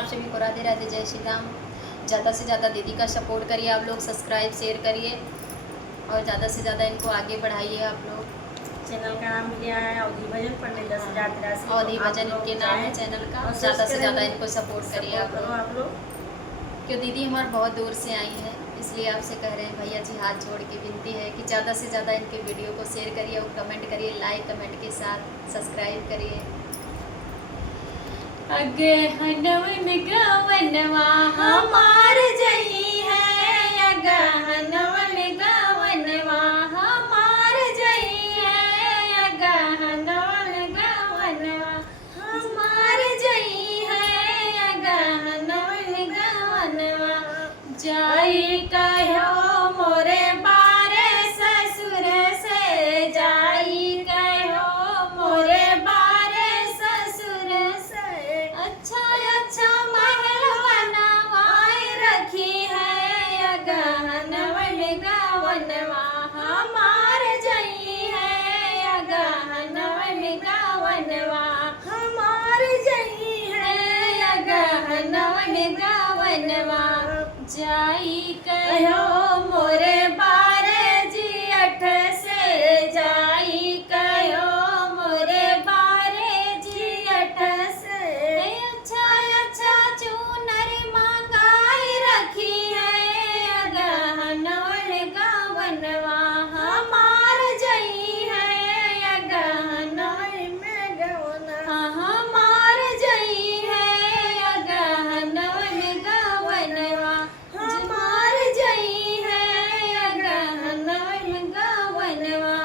आप सभी को राधे राधे, जय श्री राम। ज़्यादा से ज़्यादा दीदी का सपोर्ट करिए आप लोग, सब्सक्राइब शेयर करिए और ज़्यादा से ज़्यादा इनको आगे बढ़ाइए आप लोग। चैनल का नाम क्या है? अवधि भजन पंडित 10,083। अवधि भजन के नाम है चैनल का। ज़्यादा से ज़्यादा इनको सपोर्ट करिए आप लोग। क्यों दीदी हमारे बहुत दूर से आई है, इसलिए आपसे कह रहे हैं भैया जी, हाथ जोड़ के विनती है कि ज़्यादा से ज़्यादा इनके वीडियो को शेयर करिए और कमेंट करिए, लाइक कमेंट के साथ सब्सक्राइब करिए। अगे हनवन गवनवा हमार जई है, अगे हनवन गवनवा हमार जई है, अगे हनवन गवनवा हमार जई है, अगे हनवन गवनवा जाई कहो मोरे बारे ससुर से, जाई कहो मोरे बारे ससुर से, अच्छा अच्छा महल बनवाए रखी है, अगहन वन गवनवा हमार जई है, अगहन वन गवनवा हमार जई है, अगहन वन गवनवा जाई कहो मोरे बारे जी अठ से, जाई कहो मोरे बारे जी अठ से, अच्छा अच्छा चूनर मंगाई रखी है, अगहन वन गवनवा हमार जई है, अगहन वन गवनवा हमार जई है, अगहन वन गवनवा हमार जई है, अगहन वन गवनवा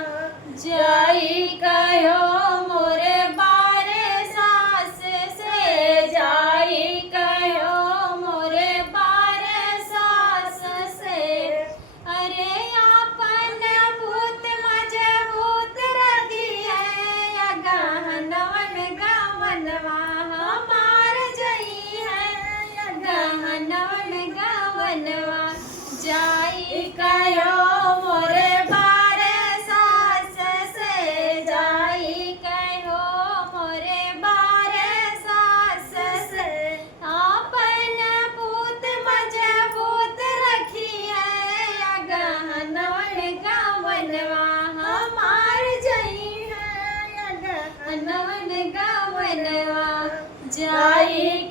जाई कहो मोरे बारे सास से, जाई कहो मोरे बारे सास से, अरे आपन भूत मजबूत रखी है, अगहन वन गवनवा हमार जई है, अगहन वन गवनवा जाई कहो मोरे बारे सास से, जाई कहो मोरे बारे सास से, आपन भूत मजबूत रखी है, अगहन वन गवनवा हमार जई है, अगहन वन गवनवा जाई